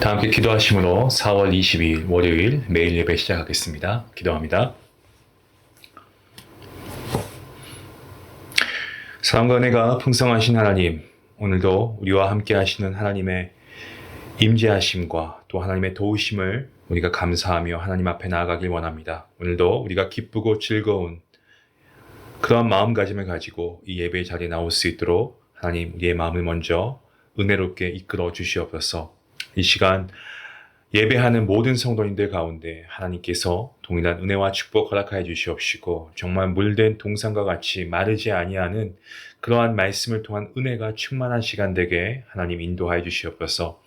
다 함께 기도하심으로 4월 22일 월요일 매일 예배 시작하겠습니다. 기도합니다. 사랑과 은혜가 풍성하신 하나님, 오늘도 우리와 함께 하시는 하나님의 임재하심과 또 하나님의 도우심을 우리가 감사하며 하나님 앞에 나아가길 원합니다. 오늘도 우리가 기쁘고 즐거운 그러한 마음가짐을 가지고 이 예배 자리에 나올 수 있도록 하나님 우리의 마음을 먼저 은혜롭게 이끌어 주시옵소서. 이 시간 예배하는 모든 성도님들 가운데 하나님께서 동일한 은혜와 축복 허락하여 주시옵시고 정말 물된 동산과 같이 마르지 아니하는 그러한 말씀을 통한 은혜가 충만한 시간 되게 하나님 인도하여 주시옵소서.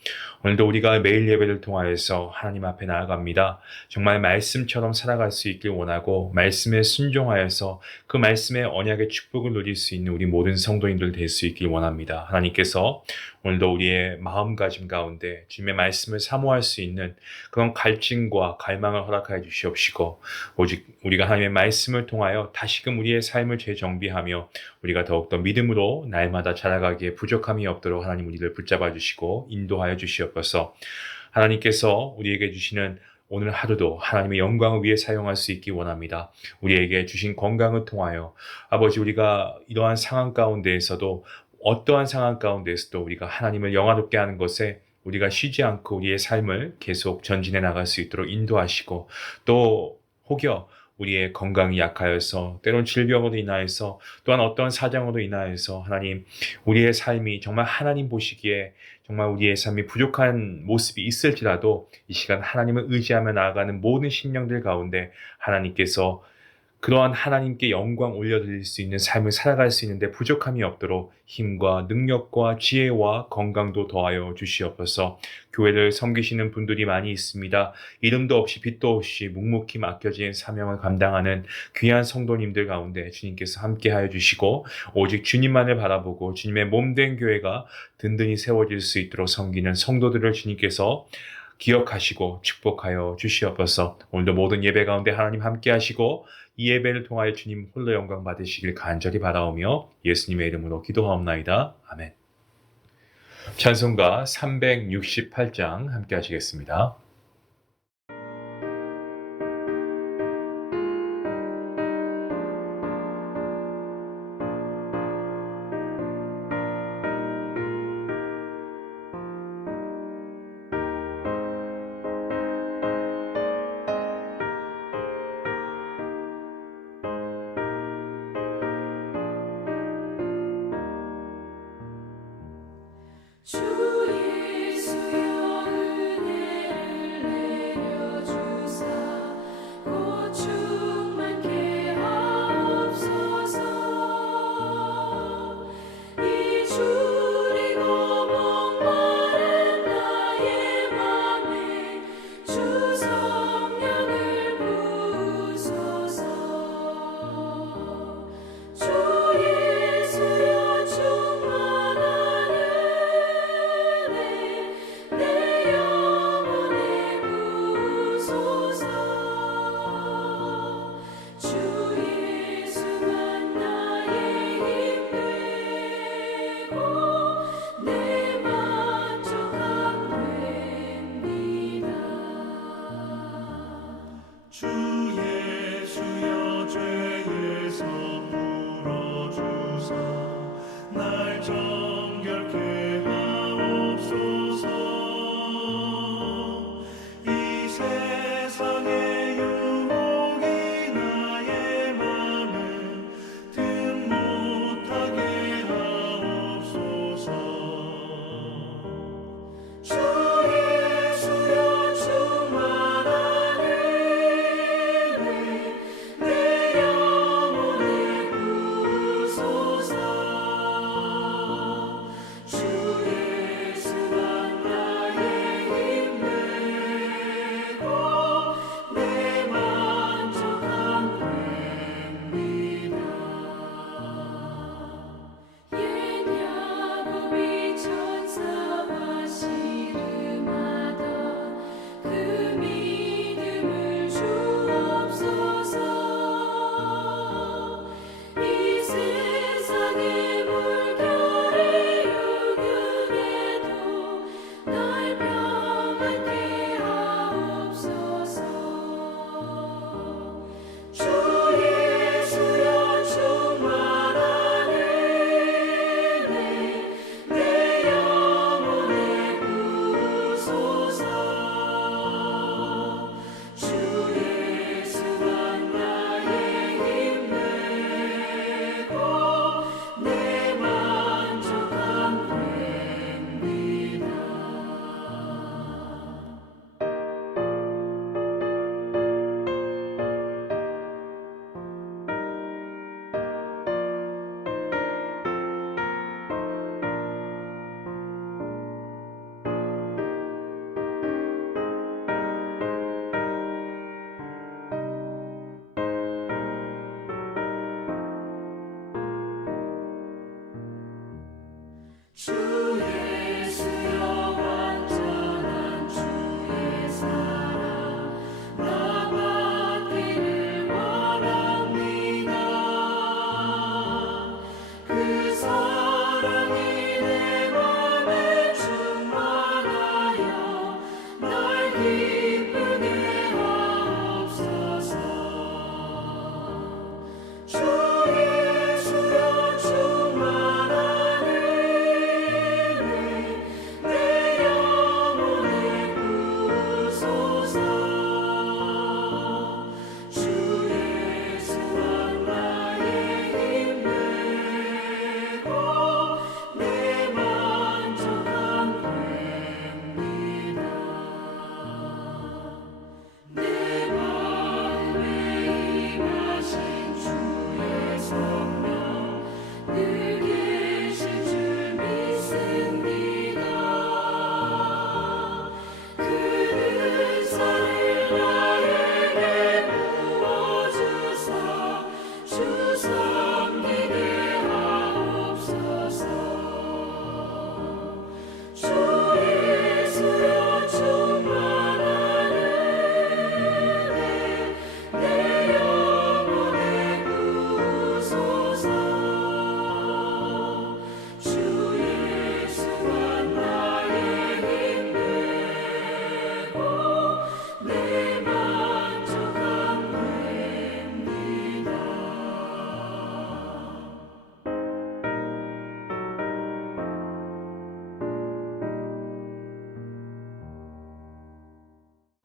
오늘도 우리가 매일 예배를 통하여서 하나님 앞에 나아갑니다. 정말 말씀처럼 살아갈 수 있길 원하고 말씀에 순종하여서 그 말씀의 언약의 축복을 누릴 수 있는 우리 모든 성도님들 될 수 있길 원합니다. 하나님께서 오늘도 우리의 마음가짐 가운데 주님의 말씀을 사모할 수 있는 그런 갈증과 갈망을 허락하여 주시옵시고 오직 우리가 하나님의 말씀을 통하여 다시금 우리의 삶을 재정비하며 우리가 더욱더 믿음으로 날마다 자라가기에 부족함이 없도록 하나님 우리를 붙잡아 주시고 인도하여 주시옵소서. 하나님께서 우리에게 주시는 오늘 하루도 하나님의 영광을 위해 사용할 수 있기 원합니다. 우리에게 주신 건강을 통하여 아버지 우리가 이러한 상황 가운데에서도 어떠한 상황 가운데에서도 우리가 하나님을 영화롭게 하는 것에 우리가 쉬지 않고 우리의 삶을 계속 전진해 나갈 수 있도록 인도하시고 또 혹여 우리의 건강이 약하여서 때론 질병으로 인하여서 또한 어떤 사정으로 인하여서 하나님 우리의 삶이 정말 하나님 보시기에 정말 우리의 삶이 부족한 모습이 있을지라도 이 시간 하나님을 의지하며 나아가는 모든 심령들 가운데 하나님께서 그러한 하나님께 영광 올려드릴 수 있는 삶을 살아갈 수 있는데 부족함이 없도록 힘과 능력과 지혜와 건강도 더하여 주시옵소서. 교회를 섬기시는 분들이 많이 있습니다. 이름도 없이 빛도 없이 묵묵히 맡겨진 사명을 감당하는 귀한 성도님들 가운데 주님께서 함께하여 주시고 오직 주님만을 바라보고 주님의 몸된 교회가 든든히 세워질 수 있도록 섬기는 성도들을 주님께서 기억하시고 축복하여 주시옵소서. 오늘도 모든 예배 가운데 하나님 함께하시고 이 예배를 통하여 주님 홀로 영광 받으시길 간절히 바라오며 예수님의 이름으로 기도하옵나이다. 아멘. 찬송가 368장 함께 하시겠습니다. 주의 수여 은혜를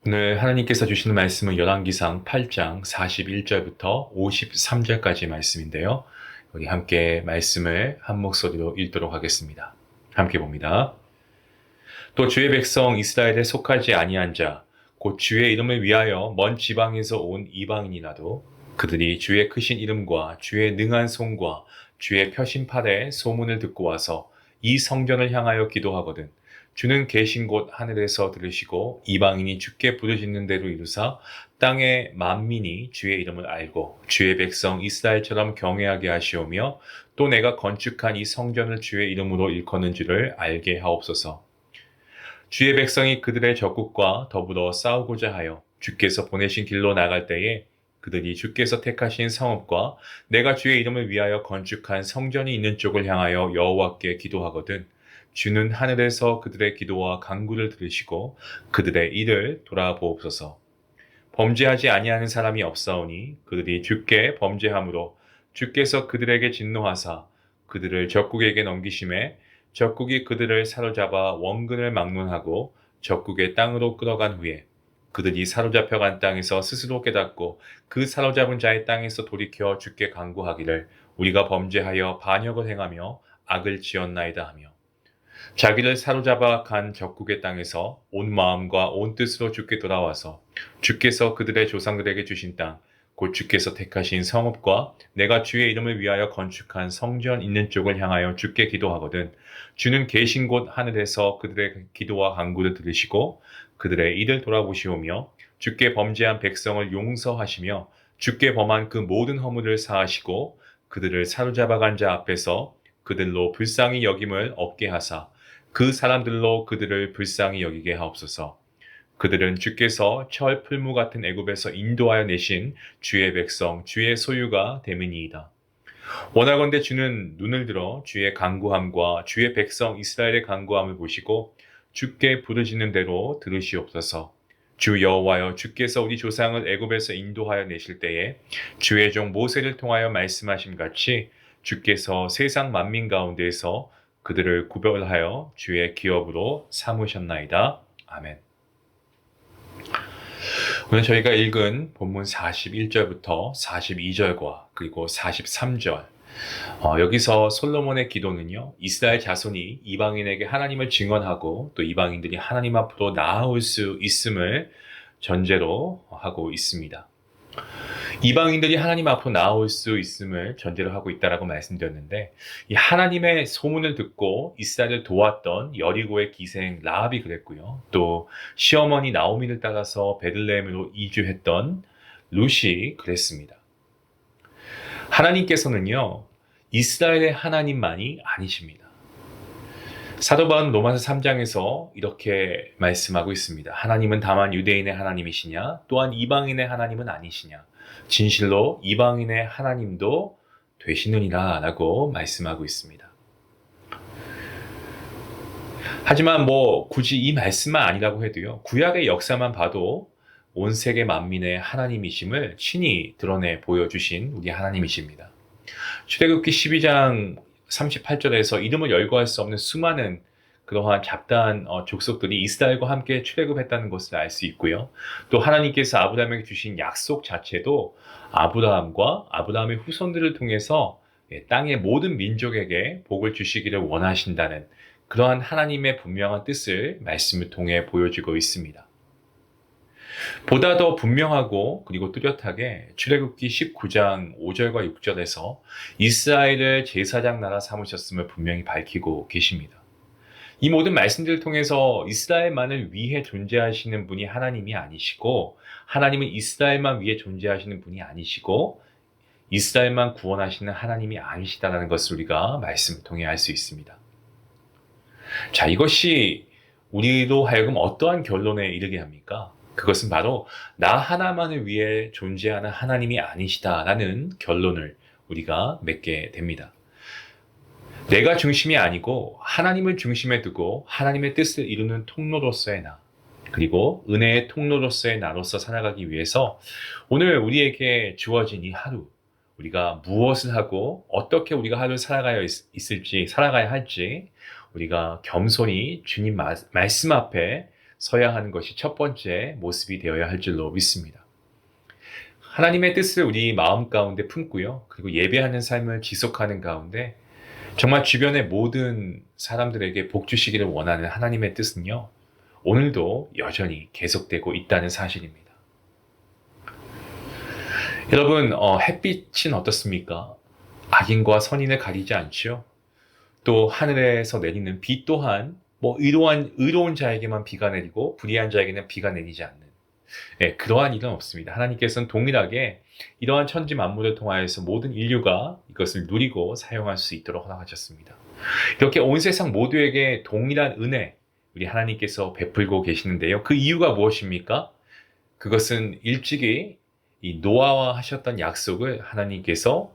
오늘 하나님께서 주시는 말씀은 열왕기상 8장 41절부터 53절까지 말씀인데요. 우리 함께 말씀을 한 목소리로 읽도록 하겠습니다. 함께 봅니다. 또 주의 백성 이스라엘에 속하지 아니한 자, 곧 주의 이름을 위하여 먼 지방에서 온 이방인이라도 그들이 주의 크신 이름과 주의 능한 손과 주의 펴신 팔의 소문을 듣고 와서 이 성전을 향하여 기도하거든 주는 계신 곳 하늘에서 들으시고 이방인이 주께 부르짖는 대로 이루사 땅의 만민이 주의 이름을 알고 주의 백성 이스라엘처럼 경외하게 하시오며 또 내가 건축한 이 성전을 주의 이름으로 일컫는 줄을 알게 하옵소서. 주의 백성이 그들의 적국과 더불어 싸우고자 하여 주께서 보내신 길로 나갈 때에 그들이 주께서 택하신 성읍과 내가 주의 이름을 위하여 건축한 성전이 있는 쪽을 향하여 여호와께 기도하거든 주는 하늘에서 그들의 기도와 간구를 들으시고 그들의 일을 돌아보옵소서. 범죄하지 아니하는 사람이 없사오니 그들이 주께 범죄함으로 주께서 그들에게 진노하사 그들을 적국에게 넘기심에 적국이 그들을 사로잡아 원근을 막론하고 적국의 땅으로 끌어간 후에 그들이 사로잡혀간 땅에서 스스로 깨닫고 그 사로잡은 자의 땅에서 돌이켜 주께 간구하기를 우리가 범죄하여 반역을 행하며 악을 지었나이다 하며 자기를 사로잡아 간 적국의 땅에서 온 마음과 온 뜻으로 주께 돌아와서 주께서 그들의 조상들에게 주신 땅, 곧 주께서 택하신 성읍과 내가 주의 이름을 위하여 건축한 성전 있는 쪽을 향하여 주께 기도하거든 주는 계신 곳 하늘에서 그들의 기도와 간구를 들으시고 그들의 일을 돌아보시오며 주께 범죄한 백성을 용서하시며 주께 범한 그 모든 허물을 사하시고 그들을 사로잡아간 자 앞에서 그들로 불쌍히 여김을 얻게 하사 그 사람들로 그들을 불쌍히 여기게 하옵소서. 그들은 주께서 철 풀무 같은 애굽에서 인도하여 내신 주의 백성 주의 소유가 됨이니이다. 원하건대 주는 눈을 들어 주의 간구함과 주의 백성 이스라엘의 간구함을 보시고 주께 부르짖는 대로 들으시옵소서. 주 여호와여 주께서 우리 조상을 애굽에서 인도하여 내실 때에 주의 종 모세를 통하여 말씀하신 같이 주께서 세상 만민 가운데에서 그들을 구별하여 주의 기업으로 삼으셨나이다. 아멘. 오늘 저희가 읽은 본문 41절부터 42절과 그리고 43절 여기서 솔로몬의 기도는요, 이스라엘 자손이 이방인에게 하나님을 증언하고 또 이방인들이 하나님 앞으로 나아올 수 있음을 전제로 하고 있습니다. 이방인들이 하나님 앞으로 나아올 수 있음을 전제로 하고 있다라고 말씀드렸는데 이 하나님의 소문을 듣고 이스라엘을 도왔던 여리고의 기생 라합이 그랬고요. 또 시어머니 나오미를 따라서 베들레헴으로 이주했던 룻이 그랬습니다. 하나님께서는요, 이스라엘의 하나님만이 아니십니다. 사도 바울은 로마서 3장에서 이렇게 말씀하고 있습니다. 하나님은 다만 유대인의 하나님이시냐? 또한 이방인의 하나님은 아니시냐? 진실로 이방인의 하나님도 되시느니라 라고 말씀하고 있습니다. 하지만 굳이 이 말씀만 아니라고 해도요, 구약의 역사만 봐도 온 세계 만민의 하나님이심을 친히 드러내 보여주신 우리 하나님이십니다. 출애굽기 12장 38절에서 이름을 열거할 수 없는 수많은 그러한 잡다한 족속들이 이스라엘과 함께 출애굽했다는 것을 알 수 있고요. 또 하나님께서 아브라함에게 주신 약속 자체도 아브라함과 아브라함의 후손들을 통해서 땅의 모든 민족에게 복을 주시기를 원하신다는 그러한 하나님의 분명한 뜻을 말씀을 통해 보여주고 있습니다. 보다 더 분명하고 그리고 뚜렷하게 출애굽기 19장 5절과 6절에서 이스라엘을 제사장 나라 삼으셨음을 분명히 밝히고 계십니다. 이 모든 말씀들을 통해서 이스라엘만을 위해 존재하시는 분이 하나님이 아니시고 하나님은 이스라엘만 위해 존재하시는 분이 아니시고 이스라엘만 구원하시는 하나님이 아니시다라는 것을 우리가 말씀을 통해 알 수 있습니다. 자, 이것이 우리로 하여금 어떠한 결론에 이르게 합니까? 그것은 바로 나 하나만을 위해 존재하는 하나님이 아니시다라는 결론을 우리가 맺게 됩니다. 내가 중심이 아니고 하나님을 중심에 두고 하나님의 뜻을 이루는 통로로서의 나, 그리고 은혜의 통로로서의 나로서 살아가기 위해서 오늘 우리에게 주어진 이 하루, 우리가 무엇을 하고 어떻게 우리가 하루를 살아가야 할지 우리가 겸손히 주님 말씀 앞에 서야 하는 것이 첫 번째 모습이 되어야 할 줄로 믿습니다. 하나님의 뜻을 우리 마음 가운데 품고요. 그리고 예배하는 삶을 지속하는 가운데 정말 주변의 모든 사람들에게 복 주시기를 원하는 하나님의 뜻은요. 오늘도 여전히 계속되고 있다는 사실입니다. 여러분, 햇빛은 어떻습니까? 악인과 선인을 가리지 않죠. 또 하늘에서 내리는 비 또한 의로운 자에게만 비가 내리고 불의한 자에게는 비가 내리지 않는 그러한 일은 없습니다. 하나님께서는 동일하게 이러한 천지 만물을 통하여서 모든 인류가 이것을 누리고 사용할 수 있도록 허락하셨습니다. 이렇게 온 세상 모두에게 동일한 은혜 우리 하나님께서 베풀고 계시는데요. 그 이유가 무엇입니까? 그것은 일찍이 이 노아와 하셨던 약속을 하나님께서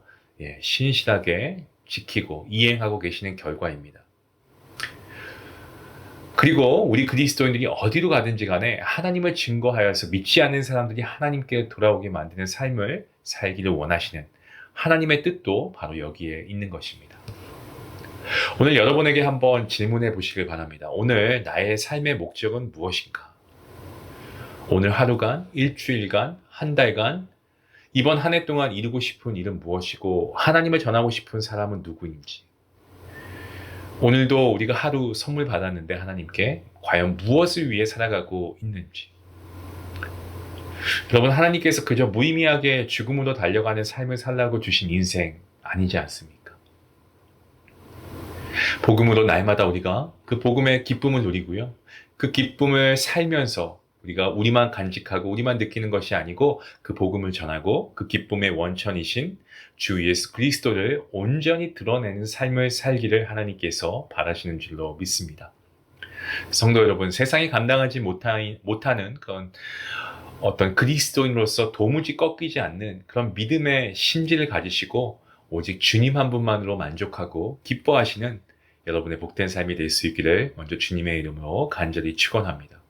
신실하게 지키고 이행하고 계시는 결과입니다. 그리고 우리 그리스도인들이 어디로 가든지 간에 하나님을 증거하여서 믿지 않는 사람들이 하나님께 돌아오게 만드는 삶을 살기를 원하시는 하나님의 뜻도 바로 여기에 있는 것입니다. 오늘 여러분에게 한번 질문해 보시길 바랍니다. 오늘 나의 삶의 목적은 무엇인가? 오늘 하루간, 일주일간, 한 달간, 이번 한 해 동안 이루고 싶은 일은 무엇이고 하나님을 전하고 싶은 사람은 누구인지, 오늘도 우리가 하루 선물 받았는데 하나님께 과연 무엇을 위해 살아가고 있는지, 여러분 하나님께서 그저 무의미하게 죽음으로 달려가는 삶을 살라고 주신 인생 아니지 않습니까? 복음으로 날마다 우리가 그 복음의 기쁨을 누리고요. 그 기쁨을 살면서 우리가 우리만 간직하고 우리만 느끼는 것이 아니고 그 복음을 전하고 그 기쁨의 원천이신 주 예수 그리스도를 온전히 드러내는 삶을 살기를 하나님께서 바라시는 줄로 믿습니다. 성도 여러분, 세상이 감당하지 못하는 그런 어떤 그리스도인으로서 도무지 꺾이지 않는 그런 믿음의 심지를 가지시고 오직 주님 한 분만으로 만족하고 기뻐하시는 여러분의 복된 삶이 될 수 있기를 먼저 주님의 이름으로 간절히 축원합니다.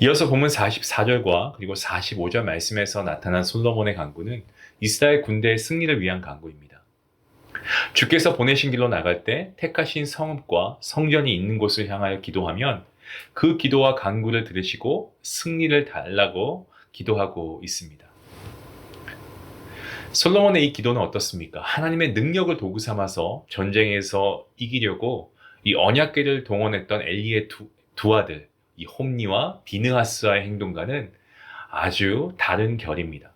이어서 본문 44절과 그리고 45절 말씀에서 나타난 솔로몬의 간구는 이스라엘 군대의 승리를 위한 간구입니다. 주께서 보내신 길로 나갈 때 택하신 성읍과 성전이 있는 곳을 향하여 기도하면 그 기도와 간구를 들으시고 승리를 달라고 기도하고 있습니다. 솔로몬의 이 기도는 어떻습니까? 하나님의 능력을 도구 삼아서 전쟁에서 이기려고 이 언약궤를 동원했던 엘리의 두 아들 이 홈니와 비느하스와의 행동과는 아주 다른 결입니다.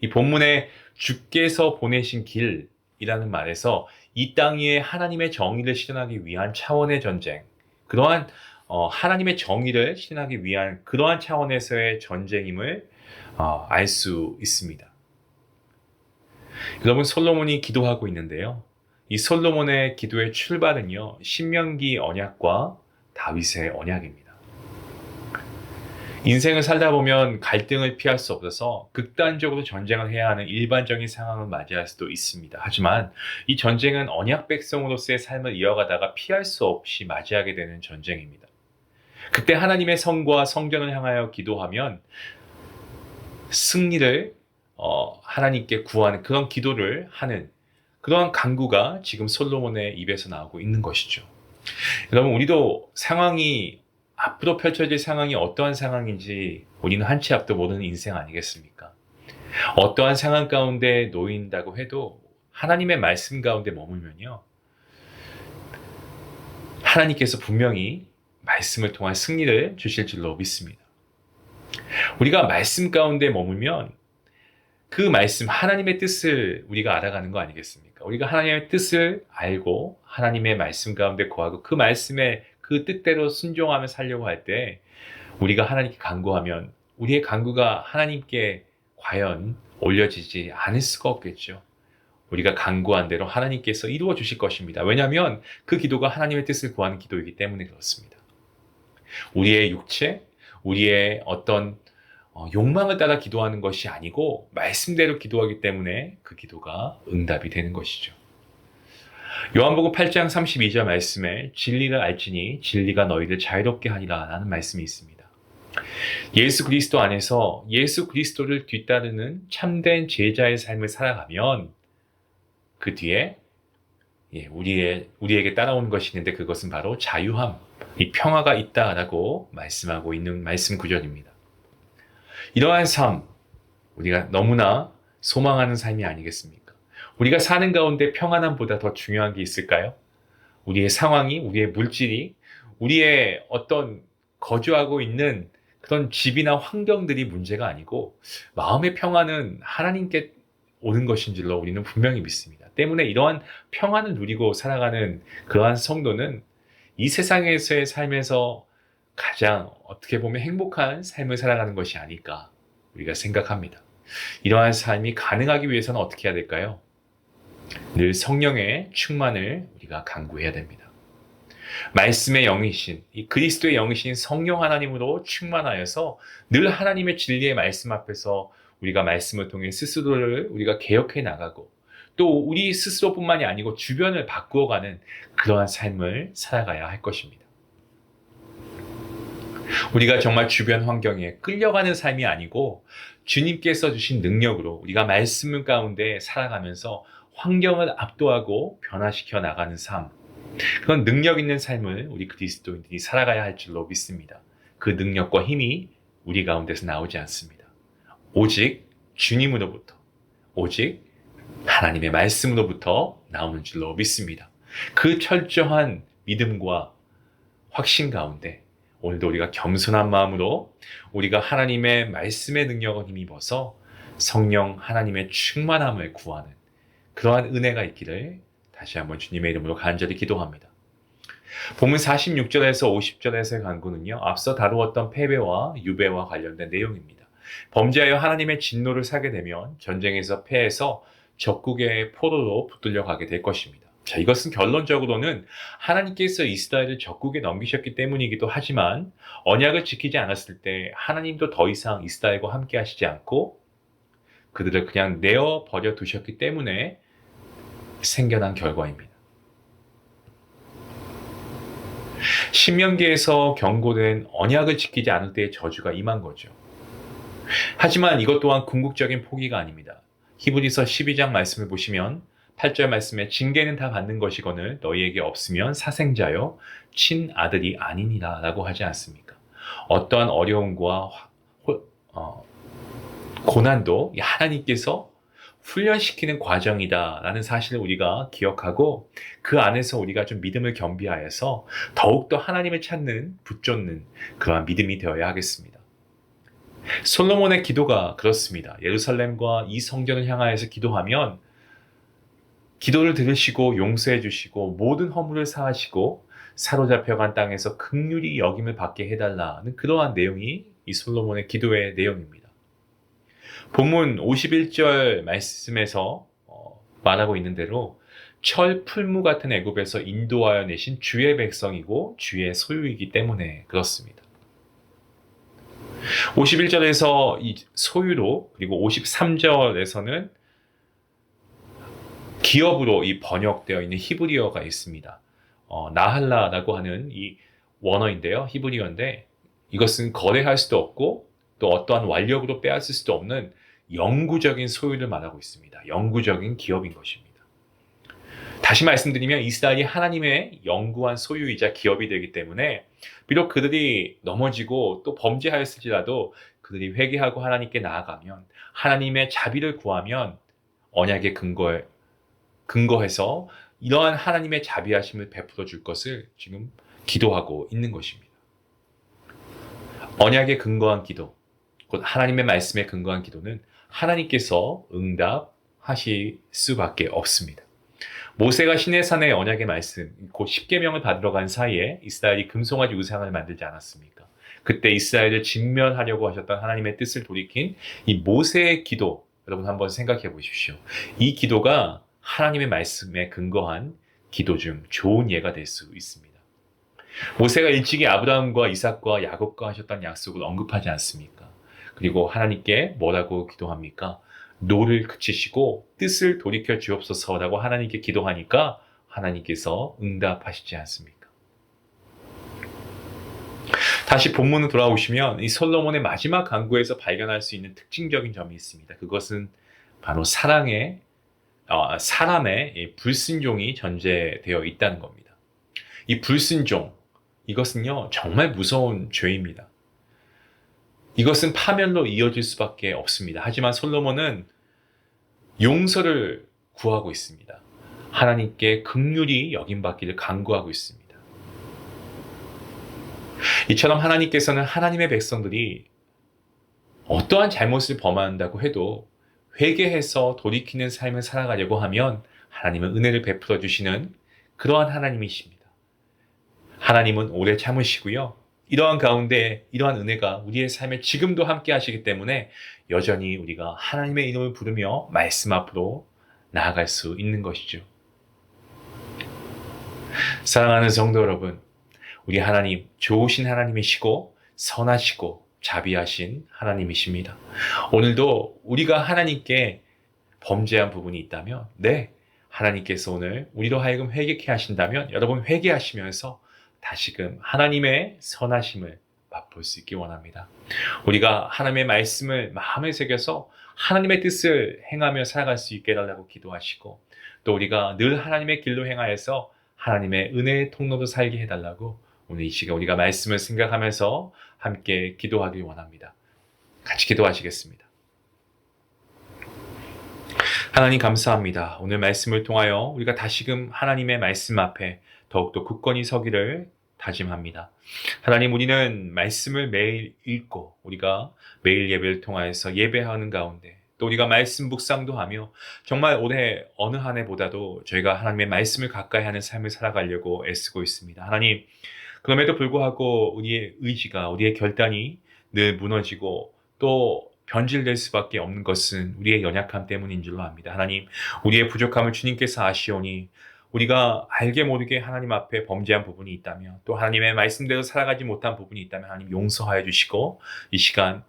이 본문에 주께서 보내신 길이라는 말에서 이 땅 위에 하나님의 정의를 실현하기 위한 차원의 전쟁, 그러한 하나님의 정의를 실현하기 위한 그러한 차원에서의 전쟁임을 알 수 있습니다. 여러분, 솔로몬이 기도하고 있는데요. 이 솔로몬의 기도의 출발은요, 신명기 언약과 다윗의 언약입니다. 인생을 살다 보면 갈등을 피할 수 없어서 극단적으로 전쟁을 해야 하는 일반적인 상황을 맞이할 수도 있습니다. 하지만 이 전쟁은 언약 백성으로서의 삶을 이어가다가 피할 수 없이 맞이하게 되는 전쟁입니다. 그때 하나님의 성과 성전을 향하여 기도하면 승리를 하나님께 구하는 그런 기도를 하는 그러한 간구가 지금 솔로몬의 입에서 나오고 있는 것이죠. 여러분, 우리도 앞으로 펼쳐질 상황이 어떠한 상황인지 우리는 한 치 앞도 모르는 인생 아니겠습니까? 어떠한 상황 가운데 놓인다고 해도 하나님의 말씀 가운데 머물면요, 하나님께서 분명히 말씀을 통한 승리를 주실 줄로 믿습니다. 우리가 말씀 가운데 머물면 그 말씀, 하나님의 뜻을 우리가 알아가는 거 아니겠습니까? 우리가 하나님의 뜻을 알고 하나님의 말씀 가운데 거하고 그 말씀에 그 뜻대로 순종하며 살려고 할 때 우리가 하나님께 간구하면 우리의 간구가 하나님께 과연 올려지지 않을 수가 없겠죠. 우리가 간구한 대로 하나님께서 이루어 주실 것입니다. 왜냐하면 그 기도가 하나님의 뜻을 구하는 기도이기 때문에 그렇습니다. 우리의 육체, 우리의 어떤 욕망을 따라 기도하는 것이 아니고 말씀대로 기도하기 때문에 그 기도가 응답이 되는 것이죠. 요한복음 8장 32절 말씀에 진리를 알지니 진리가 너희를 자유롭게 하리라 라는 말씀이 있습니다. 예수 그리스도 안에서 예수 그리스도를 뒤따르는 참된 제자의 삶을 살아가면 그 뒤에 우리에게 따라오는 것이 있는데 그것은 바로 자유함, 이 평화가 있다라고 말씀하고 있는 말씀 구절입니다. 이러한 삶, 우리가 너무나 소망하는 삶이 아니겠습니까? 우리가 사는 가운데 평안함보다 더 중요한 게 있을까요? 우리의 상황이, 우리의 물질이, 우리의 어떤 거주하고 있는 그런 집이나 환경들이 문제가 아니고 마음의 평안은 하나님께 오는 것인 줄로 우리는 분명히 믿습니다. 때문에 이러한 평안을 누리고 살아가는 그러한 성도는 이 세상에서의 삶에서 가장 어떻게 보면 행복한 삶을 살아가는 것이 아닐까 우리가 생각합니다. 이러한 삶이 가능하기 위해서는 어떻게 해야 될까요? 늘 성령의 충만을 우리가 간구해야 됩니다. 말씀의 영이신, 이 그리스도의 영이신 성령 하나님으로 충만하여서 늘 하나님의 진리의 말씀 앞에서 우리가 말씀을 통해 스스로를 우리가 개혁해 나가고 또 우리 스스로뿐만이 아니고 주변을 바꾸어가는 그러한 삶을 살아가야 할 것입니다. 우리가 정말 주변 환경에 끌려가는 삶이 아니고 주님께서 주신 능력으로 우리가 말씀 가운데 살아가면서 환경을 압도하고 변화시켜 나가는 삶, 그런 능력 있는 삶을 우리 그리스도인들이 살아가야 할 줄로 믿습니다. 그 능력과 힘이 우리 가운데서 나오지 않습니다. 오직 주님으로부터, 오직 하나님의 말씀으로부터 나오는 줄로 믿습니다. 그 철저한 믿음과 확신 가운데 오늘도 우리가 겸손한 마음으로 우리가 하나님의 말씀의 능력을 힘입어서 성령 하나님의 충만함을 구하는 그러한 은혜가 있기를 다시 한번 주님의 이름으로 간절히 기도합니다. 본문 46절에서 50절에서의 간구는요, 앞서 다루었던 패배와 유배와 관련된 내용입니다. 범죄하여 하나님의 진노를 사게 되면 전쟁에서 패해서 적국의 포로로 붙들려 가게 될 것입니다. 자, 이것은 결론적으로는 하나님께서 이스라엘을 적국에 넘기셨기 때문이기도 하지만 언약을 지키지 않았을 때 하나님도 더 이상 이스라엘과 함께 하시지 않고 그들을 그냥 내어 버려 두셨기 때문에 생겨난 결과입니다. 신명기에서 경고된 언약을 지키지 않을 때의 저주가 임한 거죠. 하지만 이것 또한 궁극적인 포기가 아닙니다. 히브리서 12장 말씀을 보시면 8절 말씀에 징계는 다 받는 것이거늘 너희에게 없으면 사생자요 친아들이 아니니라 라고 하지 않습니까? 어떠한 어려움과 고난도 하나님께서 훈련시키는 과정이다라는 사실을 우리가 기억하고 그 안에서 우리가 좀 믿음을 겸비하여서 더욱더 하나님을 찾는 붙잡는 그러한 믿음이 되어야 하겠습니다. 솔로몬의 기도가 그렇습니다. 예루살렘과 이 성전을 향하여서 기도하면 기도를 들으시고 용서해 주시고 모든 허물을 사하시고 사로잡혀간 땅에서 긍휼히 여김을 받게 해달라는 그러한 내용이 이 솔로몬의 기도의 내용입니다. 본문 51절 말씀에서 말하고 있는 대로 철 풀무 같은 애굽에서 인도하여 내신 주의 백성이고 주의 소유이기 때문에 그렇습니다. 51절에서 이 소유로 그리고 53절에서는 기업으로 이 번역되어 있는 히브리어가 있습니다. 나할라라고 하는 이 원어인데요. 히브리어인데 이것은 거래할 수도 없고 또 어떠한 완력으로 빼앗을 수도 없는 영구적인 소유를 말하고 있습니다. 영구적인 기업인 것입니다. 다시 말씀드리면 이스라엘이 하나님의 영구한 소유이자 기업이 되기 때문에 비록 그들이 넘어지고 또 범죄하였을지라도 그들이 회개하고 하나님께 나아가면 하나님의 자비를 구하면 언약의 근거해서 이러한 하나님의 자비하심을 베풀어 줄 것을 지금 기도하고 있는 것입니다. 언약에 근거한 기도, 곧 하나님의 말씀에 근거한 기도는 하나님께서 응답하실 수밖에 없습니다. 모세가 시내산의 언약의 말씀, 곧 십계명을 받으러 간 사이에 이스라엘이 금송아지 우상을 만들지 않았습니까? 그때 이스라엘을 진멸하려고 하셨던 하나님의 뜻을 돌이킨 이 모세의 기도, 여러분 한번 생각해 보십시오. 이 기도가 하나님의 말씀에 근거한 기도 중 좋은 예가 될 수 있습니다. 모세가 일찍이 아브라함과 이삭과 야곱과 하셨던 약속을 언급하지 않습니까? 그리고 하나님께 뭐라고 기도합니까? 노를 그치시고 뜻을 돌이켜 주옵소서라고 하나님께 기도하니까 하나님께서 응답하시지 않습니까? 다시 본문으로 돌아오시면 이 솔로몬의 마지막 간구에서 발견할 수 있는 특징적인 점이 있습니다. 그것은 바로 사람의 불순종이 전제되어 있다는 겁니다. 이 불순종, 이것은요, 정말 무서운 죄입니다. 이것은 파멸로 이어질 수밖에 없습니다. 하지만 솔로몬은 용서를 구하고 있습니다. 하나님께 긍휼히 여김받기를 간구하고 있습니다. 이처럼 하나님께서는 하나님의 백성들이 어떠한 잘못을 범한다고 해도 회개해서 돌이키는 삶을 살아가려고 하면 하나님은 은혜를 베풀어 주시는 그러한 하나님이십니다. 하나님은 오래 참으시고요. 이러한 가운데 이러한 은혜가 우리의 삶에 지금도 함께 하시기 때문에 여전히 우리가 하나님의 이름을 부르며 말씀 앞으로 나아갈 수 있는 것이죠. 사랑하는 성도 여러분, 우리 하나님 좋으신 하나님이시고 선하시고 자비하신 하나님이십니다. 오늘도 우리가 하나님께 범죄한 부분이 있다면 하나님께서 오늘 우리로 하여금 회개케 하신다면 여러분 회개하시면서 다시금 하나님의 선하심을 맛볼 수 있기 원합니다. 우리가 하나님의 말씀을 마음에 새겨서 하나님의 뜻을 행하며 살아갈 수 있게 해달라고 기도하시고 또 우리가 늘 하나님의 길로 행하여서 하나님의 은혜의 통로로 살게 해달라고 오늘 이 시간 우리가 말씀을 생각하면서 함께 기도하길 원합니다. 같이 기도하시겠습니다. 하나님 감사합니다. 오늘 말씀을 통하여 우리가 다시금 하나님의 말씀 앞에 더욱더 굳건히 서기를 다짐합니다. 하나님, 우리는 말씀을 매일 읽고 우리가 매일 예배를 통하여서 예배하는 가운데 또 우리가 말씀 묵상도 하며 정말 올해 어느 한 해보다도 저희가 하나님의 말씀을 가까이 하는 삶을 살아가려고 애쓰고 있습니다. 하나님, 그럼에도 불구하고 우리의 의지가, 우리의 결단이 늘 무너지고 또 변질될 수밖에 없는 것은 우리의 연약함 때문인 줄로 압니다. 하나님, 우리의 부족함을 주님께서 아시오니 우리가 알게 모르게 하나님 앞에 범죄한 부분이 있다면 또 하나님의 말씀대로 살아가지 못한 부분이 있다면 하나님 용서하여 주시고 이 시간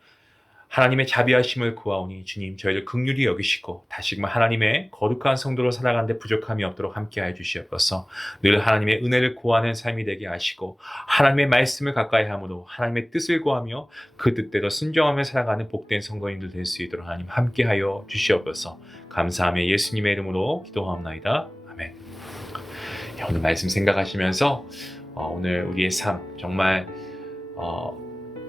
하나님의 자비하심을 구하오니 주님 저희를 긍휼히 여기시고 다시금 하나님의 거룩한 성도로 살아가는데 부족함이 없도록 함께하여 주시옵소서. 늘 하나님의 은혜를 구하는 삶이 되게 하시고 하나님의 말씀을 가까이 함으로 하나님의 뜻을 구하며 그 뜻대로 순종하며 살아가는 복된 성도님들 될 수 있도록 하나님 함께하여 주시옵소서. 감사하며 예수님의 이름으로 기도하옵나이다. 아멘. 오늘 말씀 생각하시면서 오늘 우리의 삶 정말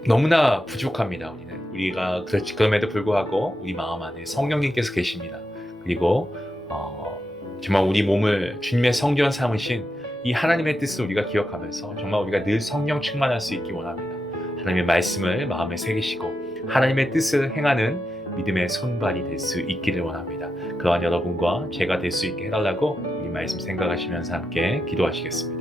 너무나 부족합니다. 우리가 그럼에도 불구하고 우리 마음 안에 성령님께서 계십니다. 그리고 정말 우리 몸을 주님의 성전 삼으신 이 하나님의 뜻을 우리가 기억하면서 정말 우리가 늘 성령 충만할 수 있기 원합니다. 하나님의 말씀을 마음에 새기시고 하나님의 뜻을 행하는 믿음의 손발이 될 수 있기를 원합니다. 그러한 여러분과 제가 될 수 있게 해달라고 이 말씀 생각하시면서 함께 기도하시겠습니다.